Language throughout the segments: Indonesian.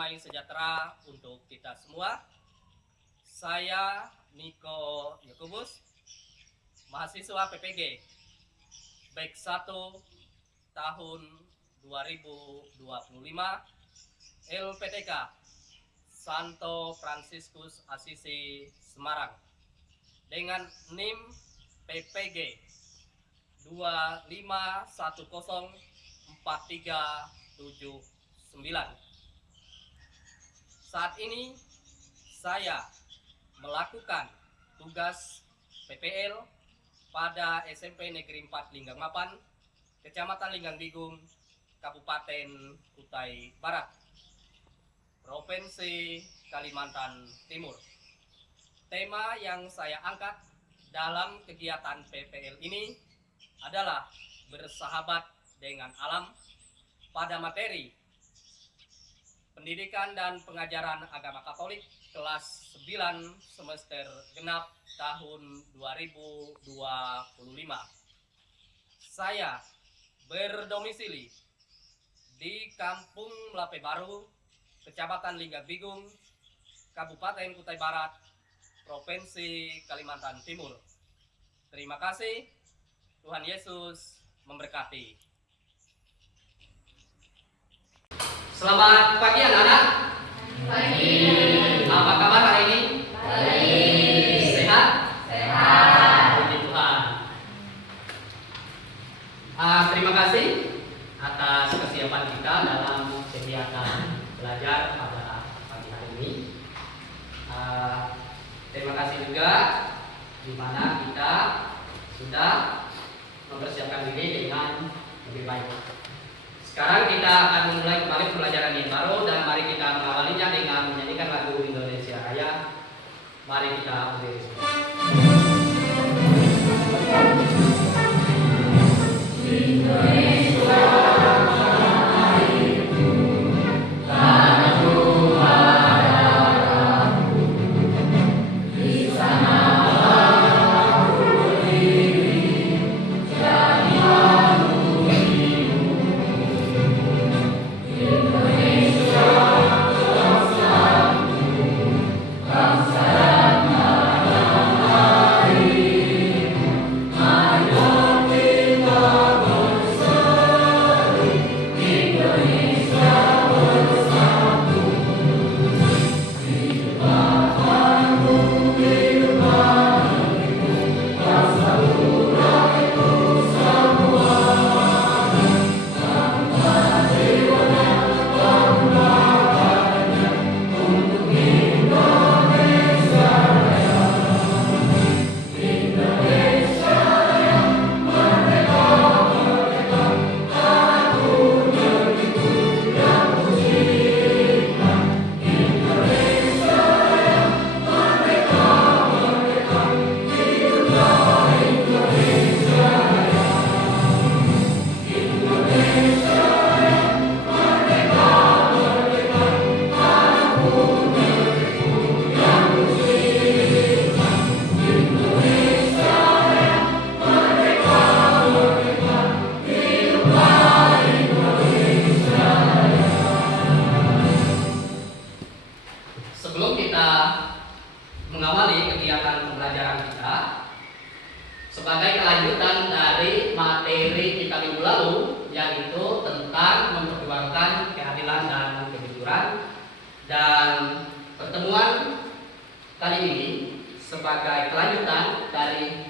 damai sejahtera untuk kita semua. Saya Niko Yakubus, mahasiswa PPG Baik 1 tahun 2025 LPTK Santo Fransiskus Assisi Semarang dengan NIM PPG 2510439. Saat ini saya melakukan tugas PPL pada SMP Negeri 4 Linggang Mapan, Kecamatan Linggang Bigung, Kabupaten Kutai Barat, Provinsi Kalimantan Timur. Tema yang saya angkat dalam kegiatan PPL ini adalah bersahabat dengan alam pada materi Pendidikan dan Pengajaran Agama Katolik kelas 9 semester genap tahun 2025. Saya berdomisili di Kampung Melape Baru, Kecamatan Linggang Bigung, Kabupaten Kutai Barat, Provinsi Kalimantan Timur. Terima kasih. Tuhan Yesus memberkati. Selamat pagi anak-anak. Pagi. Apa kabar hari ini? Baik. Sehat? Sehat. Puji Tuhan. Terima kasih atas kesiapan kita dalam kegiatan belajar pada pagi hari ini. Terima kasih juga di mana kita sudah mempersiapkan diri dengan lebih baik. Sekarang kita akan memulai kembali pembelajaran yang baru dan mari kita mengawalinya dengan menyanyikan lagu Indonesia Raya. Mari kita berdiri semua. Sebelum kita mengawali kegiatan pembelajaran kita, sebagai kelanjutan dari materi kita minggu lalu, yaitu tentang memperjuangkan keadilan dan kejujuran, dan pertemuan kali ini sebagai kelanjutan dari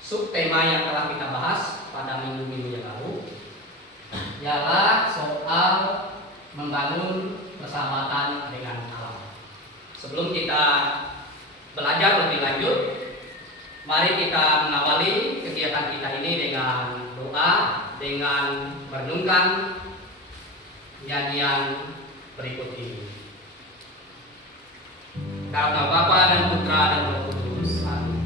subtema yang telah kita bahas pada minggu-minggu yang lalu, ialah soal membangun persahabatan dengan alam. Sebelum kita belajar lebih lanjut, mari kita mengawali kegiatan kita ini dengan doa, dengan merenungkan nyanyian berikut ini. Dalam nama Bapa dan Putra dan Roh Kudus. Amin.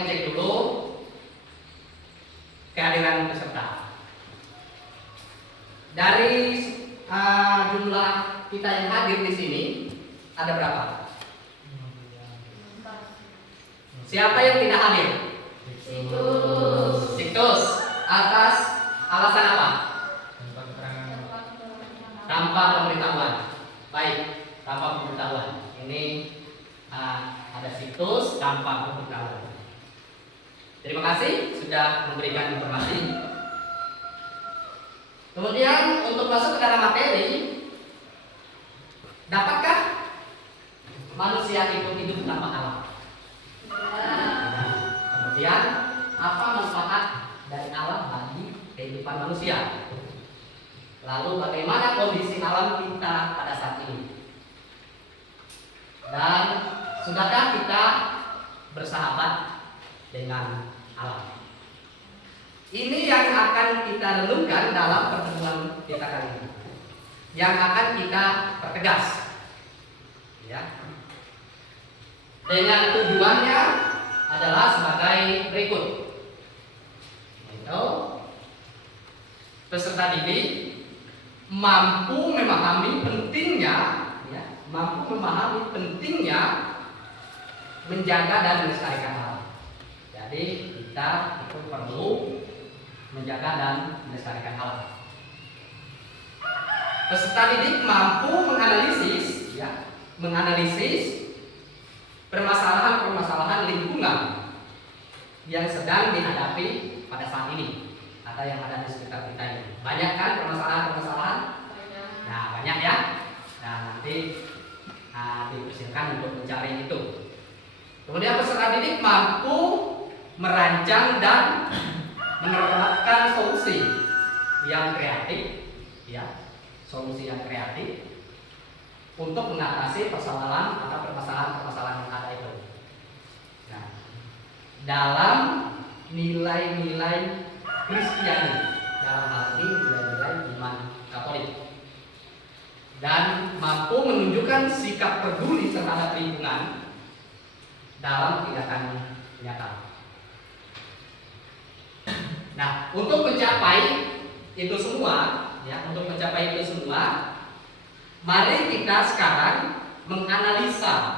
mengecek dulu kehadiran peserta. Dari jumlah kita yang hadir di sini ada berapa? Siapa yang tidak hadir? Siktus. Atas alasan apa? Tanpa pemberitahuan. Baik, tanpa pemberitahuan. Ini ada situs tanpa pemberitahuan. Terima kasih sudah memberikan informasi. Kemudian untuk masuk ke dalam materi, dapatkah manusia itu hidup tanpa alam? Kemudian apa manfaat dari alam bagi kehidupan manusia? Lalu bagaimana kondisi alam kita pada saat ini? Dan sudahkah kita bersahabat dengan alam? Ini yang akan kita renungkan dalam pertemuan kita kali ini, yang akan kita pertegas, ya. Dengan tujuannya adalah sebagai berikut. Yaitu peserta didik mampu memahami pentingnya, menjaga dan melestarikan alam. Jadi kita itu perlu menjaga dan melestarikan alam. Peserta didik mampu menganalisis permasalahan lingkungan yang sedang dihadapi pada saat ini atau yang ada di sekitar kita ini. Banyak kan permasalahan? Nah, banyak ya. Nah, nanti dipersilakan untuk mencari itu. Kemudian peserta didik mampu merancang dan menerapkan solusi yang kreatif, ya, untuk mengatasi permasalahan yang ada itu. Nah, dalam nilai-nilai Kristiani, dalam hal ini nilai-nilai iman Katolik, dan mampu menunjukkan sikap peduli terhadap lingkungan dalam tindakan nyata. Nah, untuk mencapai itu semua, mari kita sekarang menganalisa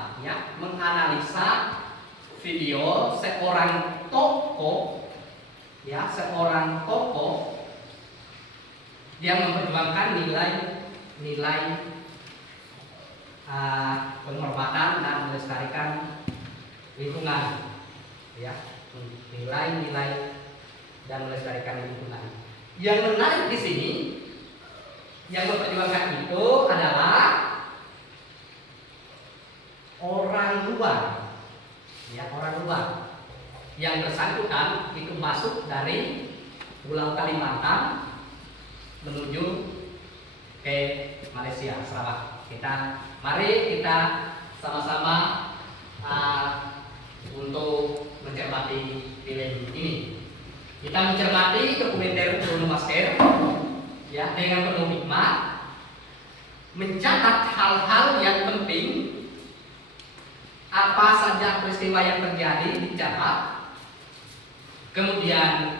video seorang tokoh yang memperjuangkan nilai penghormatan dan melestarikan lingkungan, ya, nilai-nilai dan melestarikan lingkungan. Yang menarik di sini, yang memperjuangkan itu adalah orang luar. Yang bersangkutan itu masuk dari Pulau Kalimantan menuju ke Malaysia, Sarawak. Mari kita sama-sama untuk mencermati film ini. Kita mencermati dokumenter Bruno Masker, ya, dengan penuh hikmat, mencatat hal-hal yang penting, apa saja peristiwa yang terjadi dicatat, kemudian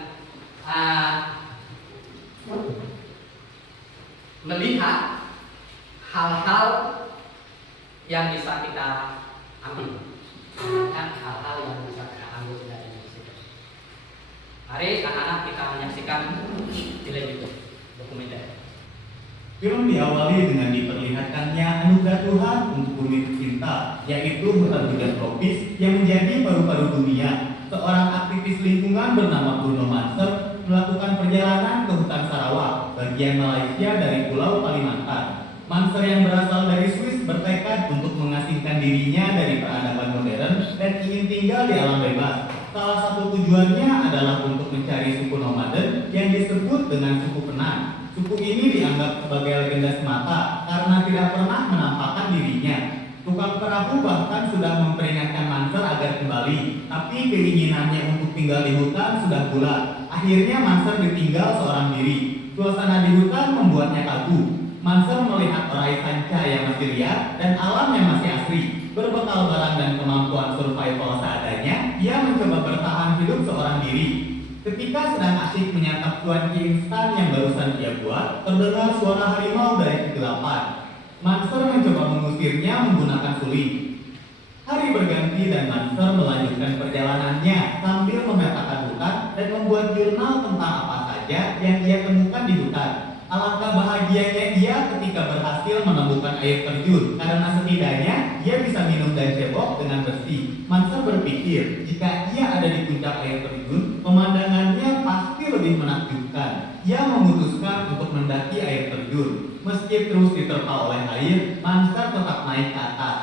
melihat hal-hal yang bisa kita ambil, dari situ. Mari anak-anak kita menyaksikan film itu, dokumenter. Film diawali dengan diperlihatkannya anugerah Tuhan untuk bumi tercinta, yaitu hutan hujan tropis yang menjadi paru-paru dunia. Seorang aktivis lingkungan bernama Bruno Masker melakukan perjalanan ke hutan Sarawak, bagian Malaysia dari Pulau Kalimantan. Masker yang berasal dari Swiss bertekad untuk mengasingkan dirinya dari peradaban modern dan ingin tinggal di alam bebas. Salah satu tujuannya adalah untuk mencari suku nomaden yang disebut dengan suku Penang. Suku ini dianggap sebagai legenda semata karena tidak pernah menampakkan dirinya. Tukang perahu bahkan sudah memperingatkan Mansur agar kembali, tapi keinginannya untuk tinggal di hutan sudah bulat. Akhirnya Mansur ditinggal seorang diri. Suasana di hutan membuatnya kagum. Mansur melihat orai sanca yang masih liar dan alam yang masih asri. Berbekal barang dan kemampuan survival seadanya, ia mencoba bertahan Ketika sedang asik menyantap cuanki instan yang barusan ia buat, terdengar suara harimau dari kegelapan. Monster mencoba mengusirnya menggunakan suling. Hari berganti dan Monster melanjutkan perjalanannya sambil memetakan hutan dan membuat jurnal tentang apa saja yang ia temukan di hutan. Alangkah bahagianya ia ketika berhasil menemukan air terjun, karena setidaknya ia bisa minum dan cebok dengan bersih. Monster berpikir, jika ia ada di puncak air terjun, pemandangannya pasti lebih menakjubkan. Ia memutuskan untuk mendaki air terjun. Meski terus diterpa oleh air, Monster tetap naik ke atas.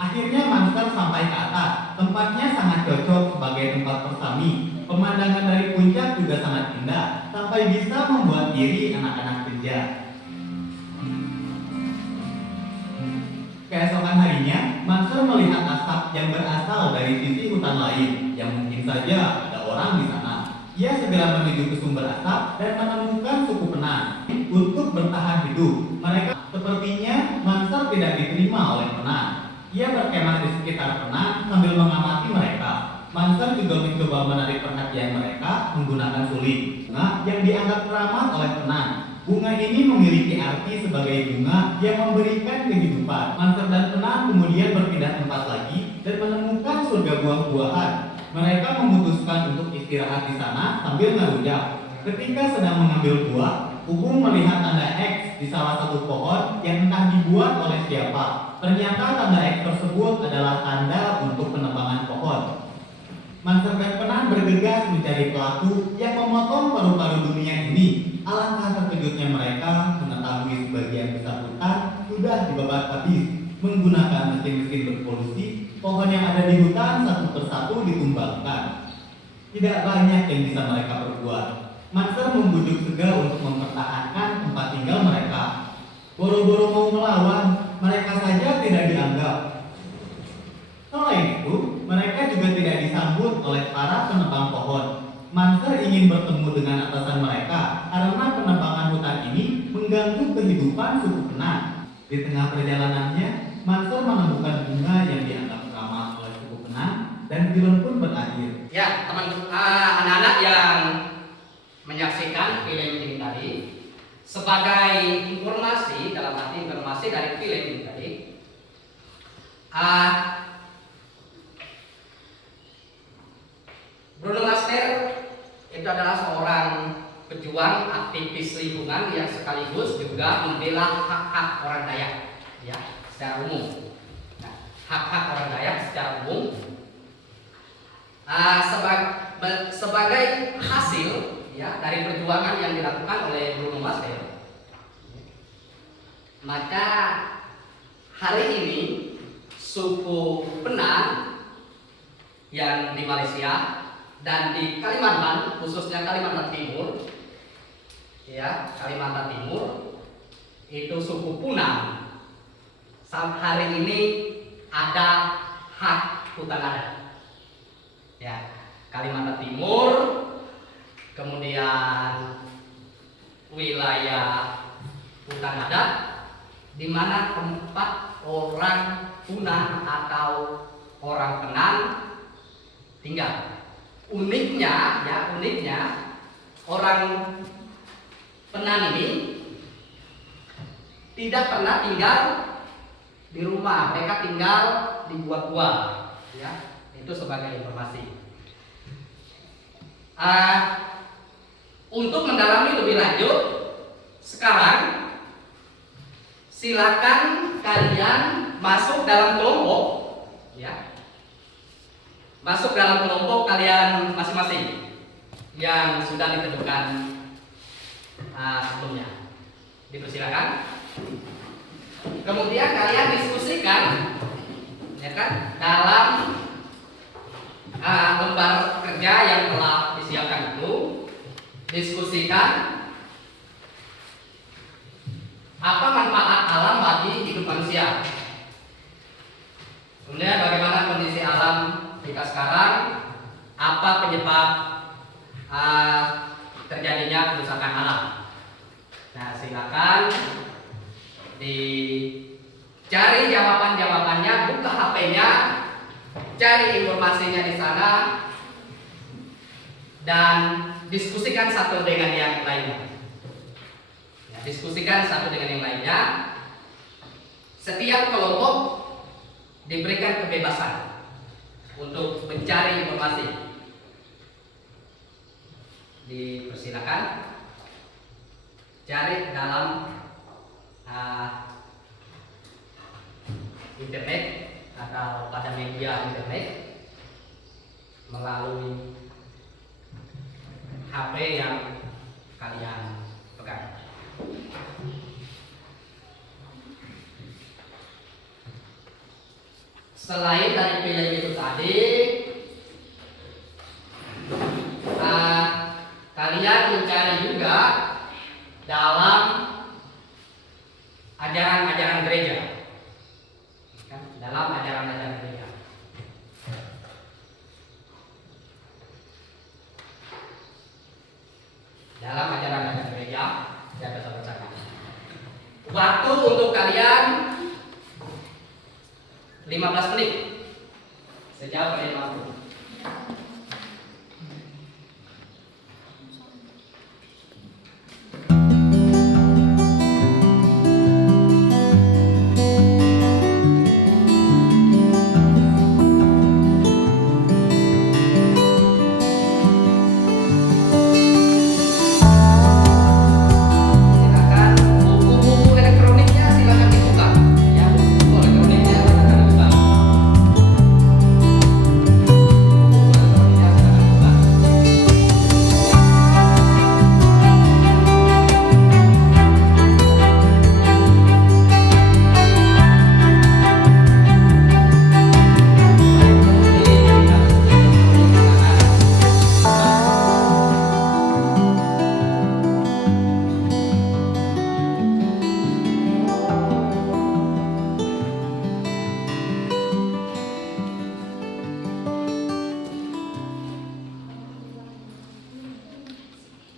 Akhirnya Monster sampai ke atas. Tempatnya sangat cocok sebagai tempat bersami. Pemandangan dari puncak juga sangat indah, sampai bisa membuat iri anak-anak senja. Keesokan harinya, Monster melihat asap yang berasal dari sisi hutan lain, yang mungkin saja ada orang di sana. Ia segera menuju ke sumber asap dan menemukan suku Penan untuk bertahan hidup. Mereka sepertinya Monster tidak diterima oleh Penan. Ia berkemah di sekitar Penan sambil mengamati mereka. Monster juga mencoba menarik perhatian mereka menggunakan suling. Bunga yang dianggap keramat oleh Penan. Bunga ini memiliki arti sebagai bunga yang memberikan kehidupan. Monster dan Penan kemudian berpindah tempat lagi dan menemukan surga buah-buahan. Mereka memutuskan untuk istirahat di sana sambil ngerujak. Ketika sedang mengambil buah, Ubung melihat tanda X di salah satu pohon yang entah dibuat oleh siapa. Ternyata tanda X tersebut adalah tanda untuk penebangan pohon. Monster dan Penan bergegas mencari pelaku yang memotong paru-paru dunia ini. Alangkah terkejutnya mereka mengetahui sebagian besar hutan sudah dibabat habis. Menggunakan mesin-mesin berpolusi, pohon yang ada di hutan satu persatu ditumbangkan. Tidak banyak yang bisa mereka perbuat. Monster membujuk Sega untuk mempertahankan tempat tinggal mereka. Boro-boro mau melawan, mereka saja tidak dianggap. Selain itu, mereka juga tidak disambut oleh para penebang pohon. Monster ingin bertemu dengan atasan mereka karena penebangan hutan ini mengganggu kehidupan suku Penan. Di tengah perjalanannya, Monster menemukan bunga yang dianggap ramah oleh suku Penan dan film pun berakhir. Ya, anak-anak yang menyaksikan film ini tadi, sebagai informasi, dalam arti informasi dari film ini tadi, Bruno Master itu adalah seorang pejuang aktivis lingkungan yang sekaligus juga membela hak-hak orang Dayak, ya, secara umum. Nah, hak-hak orang Dayak secara umum sebagai hasil, ya, dari perjuangan yang dilakukan oleh Bruno Master. Maka hari ini suku Penan yang di Malaysia dan di Kalimantan, khususnya Kalimantan Timur, ya, Kalimantan Timur itu suku Punang. Hari ini ada hak hutan adat. Ya, Kalimantan Timur, kemudian wilayah hutan adat, di mana tempat orang Punang atau orang Penan tinggal. Uniknya, orang Penan ini tidak pernah tinggal di rumah, mereka tinggal di gua-gua, ya. Itu sebagai informasi. Untuk mendalami lebih lanjut, sekarang silakan kalian masuk dalam kelompok, ya. Masuk dalam kelompok kalian masing-masing yang sudah ditentukan sebelumnya. Dipersilakan. Kemudian kalian diskusikan, ya kan, dalam lembar kerja yang telah disiapkan itu. Diskusikan apa manfaat alam bagi hidup manusia. Kemudian bagaimana kondisi alam kita sekarang, apa penyebab terjadinya kerusakan alam. Nah, silakan dicari jawaban-jawabannya, buka HP-nya, cari informasinya di sana. dan diskusikan satu dengan yang lainnya. Ya, diskusikan satu dengan yang lainnya. Setiap kelompok diberikan kebebasan untuk mencari informasi. Dipersilakan cari dalam internet atau pada media internet melalui HP yang kalian pegang. Selain dari pilihan itu tadi, kalian mencari juga dalam ajaran-ajaran gereja. Dalam ajaran-ajaran gereja. Dalam ajaran-ajaran gereja, saya bisa bacakan. Waktu untuk kalian 15 menit. Sejauh kalian mampu.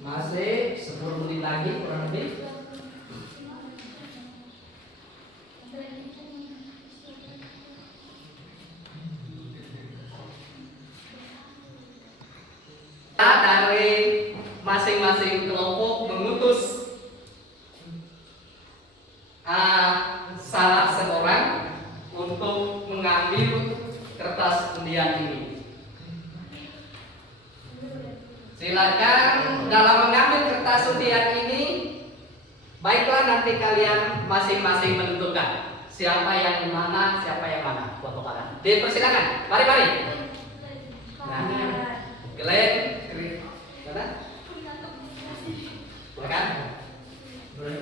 Masih 10 menit lagi kurang lebih. Dari masing-masing kelompok mengutus salah seorang untuk mengambil kertas undian ini. Silakan dalam mengambil kertas undian ini, baiklah nanti kalian masing-masing menentukan siapa yang mana, siapa yang mana. Foto kalian. Dipersilakan. Mari. Nah, Glenn,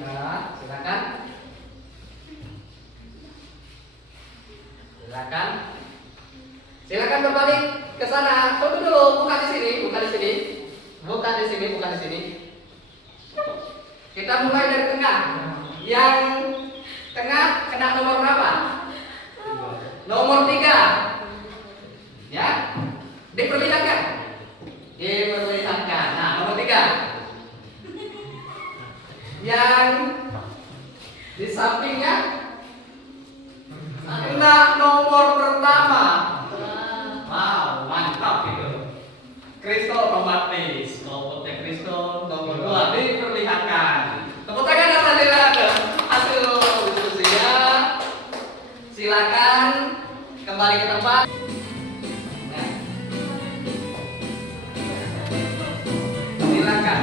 mana? Silakan. Silakan. Silakan berbalik ke sana. Tunggu dulu, bukan di sini. Bukan di sini. Kita mulai dari tengah. Yang tengah kena nomor berapa? Nomor 3. Ya, diperlihatkan. Nah, nomor 3. Yang di sampingnya kena nomor pertama. Wow, mantap itu. Kristo pembaptis, kelompok Kristo nomor 2 diperlihatkan. Tepuk tangan atas hasil diskusinya. Silakan kembali ke tempat. Nah. Silakan.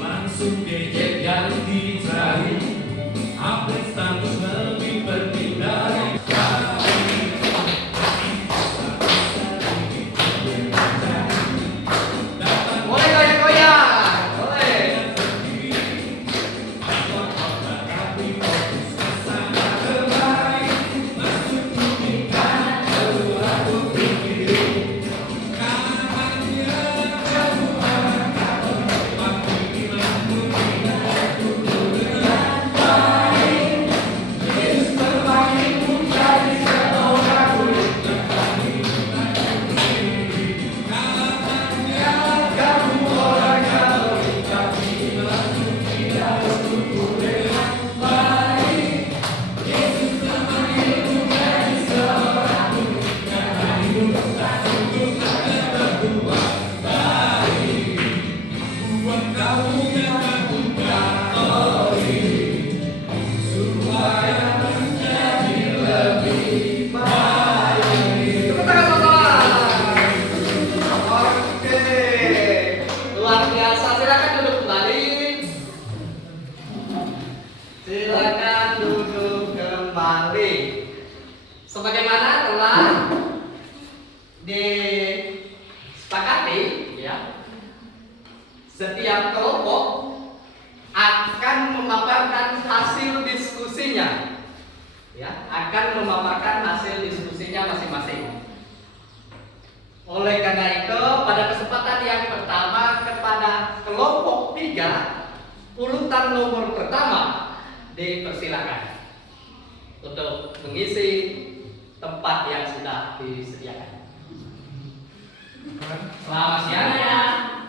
Langsung gejek yang dicari. Update status lebih penting dari Boleh goyang-goyang. Boleh. Sebagaimana telah disepakati, ya, setiap kelompok akan memaparkan hasil diskusinya, ya, akan memaparkan hasil diskusinya masing-masing. Oleh karena itu, pada kesempatan yang pertama kepada kelompok 3, urutan nomor pertama dipersilakan untuk mengisi tempat yang sudah disediakan. Selamat siang.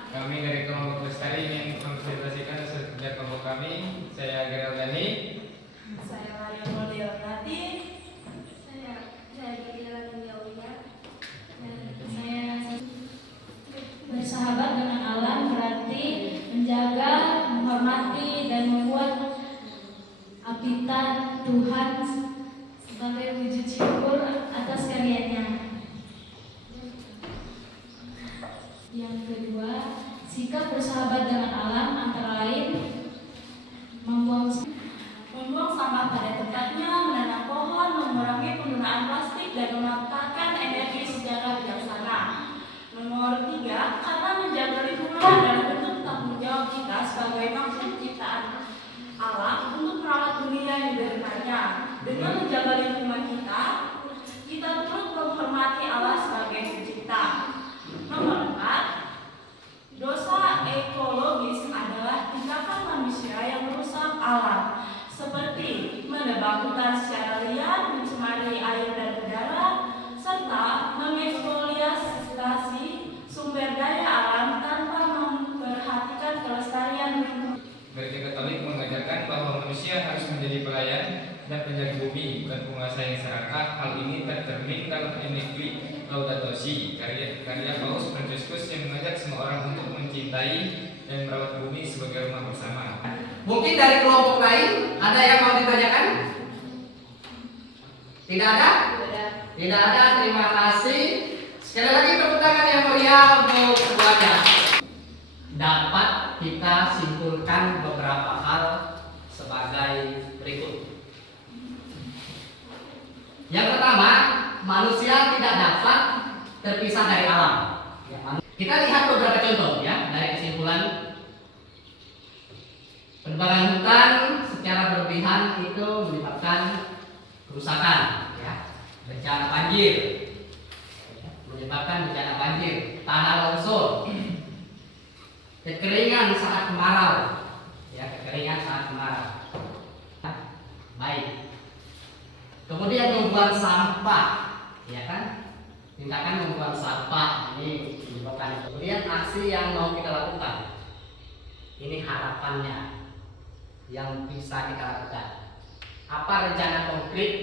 Kami dari kelompok Lestari ingin mempresentasikan kerja kelompok kami. Saya Gerald Dani. Saya Maria Modeonati. Saya Gila Tinggalnya. Saya bersahabat dengan alam berarti menjaga, menghormati, dan membuat habitat Tuhan sebagai wujud syukur atas karyanya. Yang kedua, sikap bersahabat dengan alam antara lain membuang sampah pada tempatnya, menanam pohon, mengurangi penggunaan plastik, dan memanfaatkan energi secara bijaksana. Nomor 3, karena menjaga lingkungan adalah bentuk tanggung jawab kita sebagai makhluk ciptaan alam untuk merawat dunia yang berkarya. Dengan menjaga lingkungan kita turut menghormati Allah sebagai pencipta. Nomor 4, dosa ekologis adalah tindakan manusia yang merusak alam, seperti menebang hutan secara liar, mencemari air dan udara, serta mengeksplorasi sumber daya alam tanpa memperhatikan kelestarian lingkungan. Gereja Katolik mengajarkan bahwa manusia harus menjadi pelayan dan penjaga bumi, bukan penguasa yang serakah. Hal ini tercermin dalam Encyclica Laudato Si, karya Paus Fransiskus yang mengajak semua orang untuk mencintai dan merawat bumi sebagai rumah bersama. Mungkin dari kelompok lain ada yang mau ditanyakan? Tidak ada? Tidak ada. Terima kasih. Sekali lagi tepuk tangan yang meriah untuk semuanya. Dapat kita simpulkan beberapa hal sebagai berikut. Yang pertama, manusia tidak dapat terpisah dari alam. Kita lihat beberapa contoh, ya, dari kesimpulan. Penebangan hutan secara berlebihan itu menyebabkan kerusakan, ya, bencana banjir, menyebabkan bencana banjir, tanah longsor, kekeringan saat kemarau, ya, kekeringan saat kemarau. Baik. Kemudian membuang sampah, ya kan? Tindakan membuang sampah ini menyebabkan. Kemudian aksi yang mau kita lakukan, ini harapannya yang bisa kita lakukan. Apa rencana konkret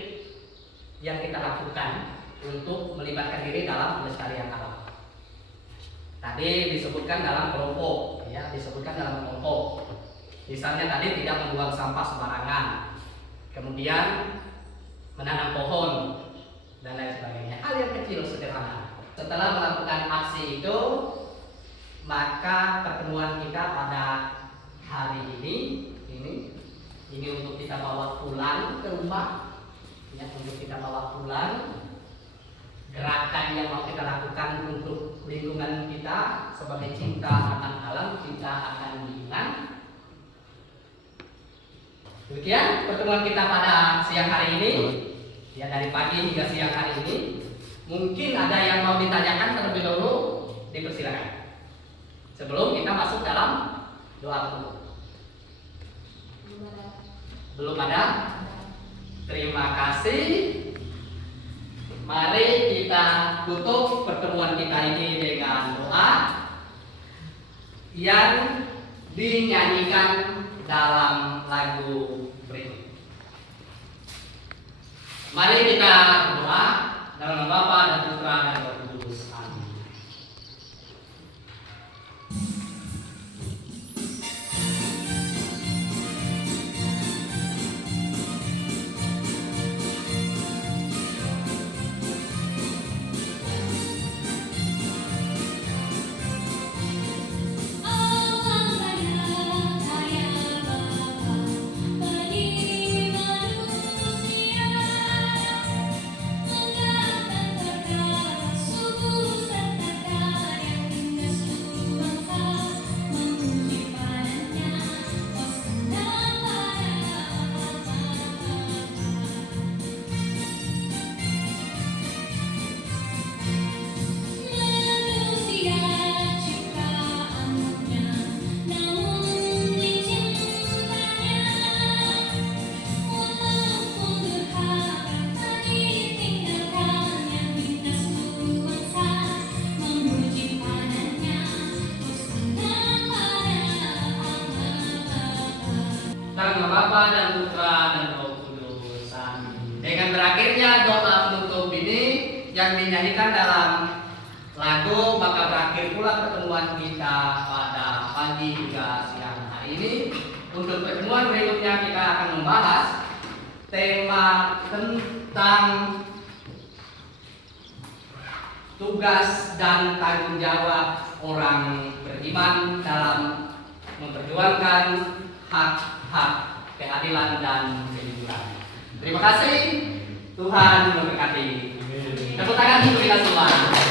yang kita lakukan untuk melibatkan diri dalam pelestarian alam? Tadi disebutkan dalam kelompok, ya, disebutkan dalam kelompok. Misalnya tadi tidak membuang sampah sembarangan, kemudian menanam pohon dan lain sebagainya. Hal yang kecil sederhana. Setelah melakukan aksi itu, maka pertemuan kita pada hari ini untuk kita bawa pulang ke rumah, ya, untuk kita bawa pulang. Gerakan yang mau kita lakukan untuk lingkungan kita sebagai cinta akan alam, cinta akan lingkungan. Demikian pertemuan kita pada siang hari ini, ya, dari pagi hingga siang hari ini. Mungkin ada yang mau ditanyakan terlebih dahulu, dipersilakan. Sebelum kita masuk dalam doa penutup. Belum ada? Terima kasih. Mari kita tutup pertemuan kita ini dengan doa yang dinyanyikan dalam lagu berikut. Mari kita berdoa dalam nama Bapa dan Putra dan Roh Kudus. Amin. Manusia Bapa dan Putra dan Roh Kudus. Amin. Dengan berakhirnya doa penutup ini yang dinyanyikan dalam lagu, maka berakhir pula pertemuan kita pada pagi hingga siang hari ini. Untuk pertemuan berikutnya kita akan membahas tema tentang tugas dan tanggung jawab orang beriman dalam memperjuangkan hak-hak keadilan dan kejujuran. Terima kasih, Tuhan memberkati. Tepuk tangan untuk kita semua.